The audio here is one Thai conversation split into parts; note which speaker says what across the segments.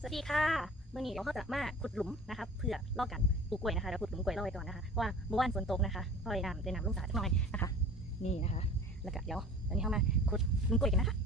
Speaker 1: สวัสดีค่ะเมื่อนี้เราก็จะมาขุดหลุมนะคะเพื่อลอกกันปลูกกล้วยนะคะเราขุดหลุมกล้วยลอไว้ก่อนนะคะเพราะว่าเมื่อวานฝนตกนะคะพอได้น้ำได้น้ำลงสระสักหน่อยนะคะ นี่นะคะ แล้วก็เดี๋ยวตอนนี้เข้ามาขุดหลุมกล้วยกันนะคะ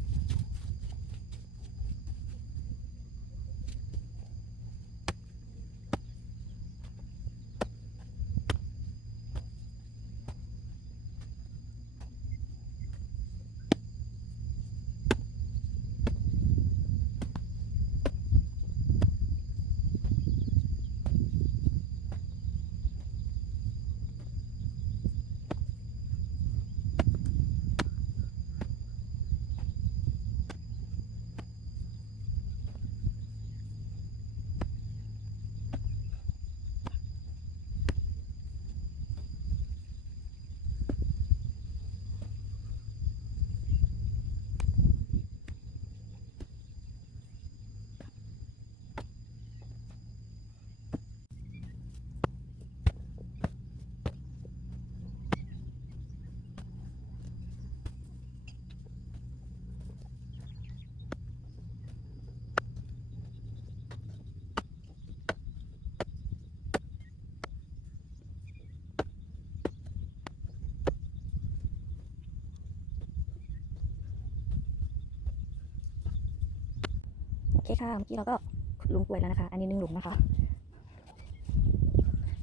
Speaker 1: อเคค่ะเมื่อกี้เราก็ขุดหลุมกล้วยแล้วนะคะ อันนี้หนึ่งหลุมนะคะ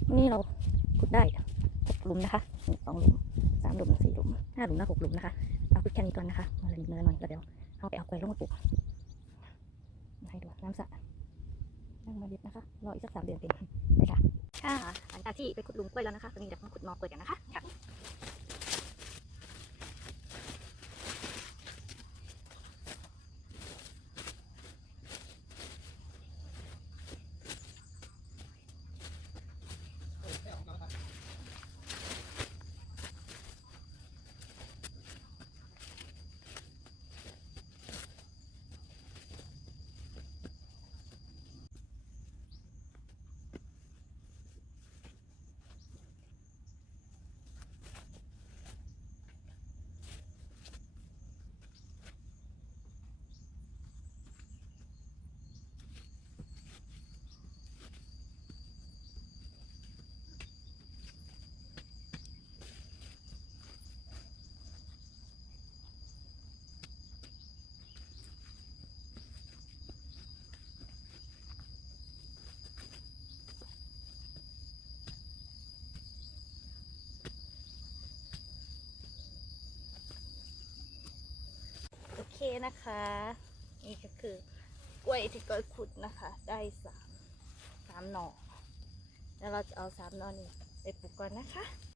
Speaker 1: วันนี่เราขุดได้หกหลุมนะคะหนึ่งสองหลุมสามหลุมสี่หลุมห้าหลุมและหกหลุมนะคะเอาขุดแค่นี้ก่อนนะคะมาเลยเนื้อหน่อยแล้วเดี๋ยวเอาไปเอากล้วยลงมาปลูกให้ดูน้ำสระนั่งมาดิบนะคะรออีกสักสามเดือนเต็มไปค่ะค่ะหลังจากที่ไปขุดหลุมกล้วยแล้วนะคะตอนนี้เดี๋ยวมาขุดนอกกล้วยกันนะคะ ค่ะโอเคนะคะ นี่ก็คือกล้วยที่ก้อยขุดนะคะ ได้สามสามหน่อแล้วเราจะเอาสามหน่อนี้ไปปลูกก่อนนะคะ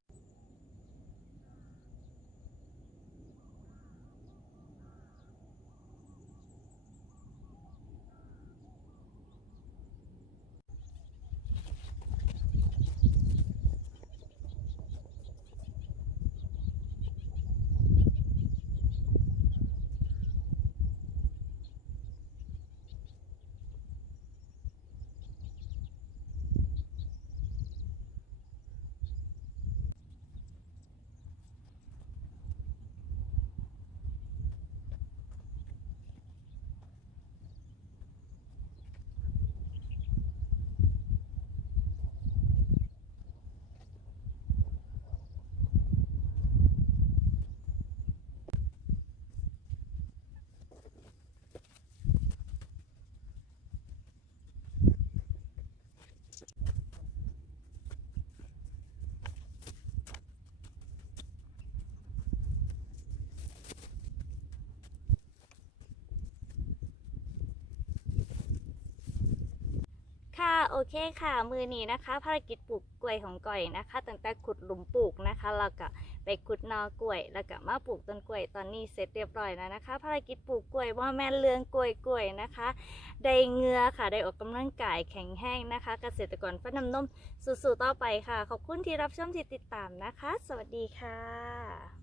Speaker 1: โอเคค่ะ มือนี้นะคะ ภารกิจปลูกกล้วยของก่อยนะคะตั้งแต่ขุดหลุมปลูกนะคะแล้วก็ไปขุดนอกล้วย แล้วก็มาปลูกต้นกล้วยตอนนี้เสร็จเรียบร้อยแล้วนะคะ ภารกิจปลูกกล้วยว่าแม่เลืองกล้วยกล้วยนะคะ ได้เงือค่ะ ได้ออกกำลังกายแข็งแห้งนะคะ เกษตรกรฟันน้ำนมสู่ๆต่อไปค่ะ ขอบคุณที่รับชมที่ติดตามนะคะ สวัสดีค่ะ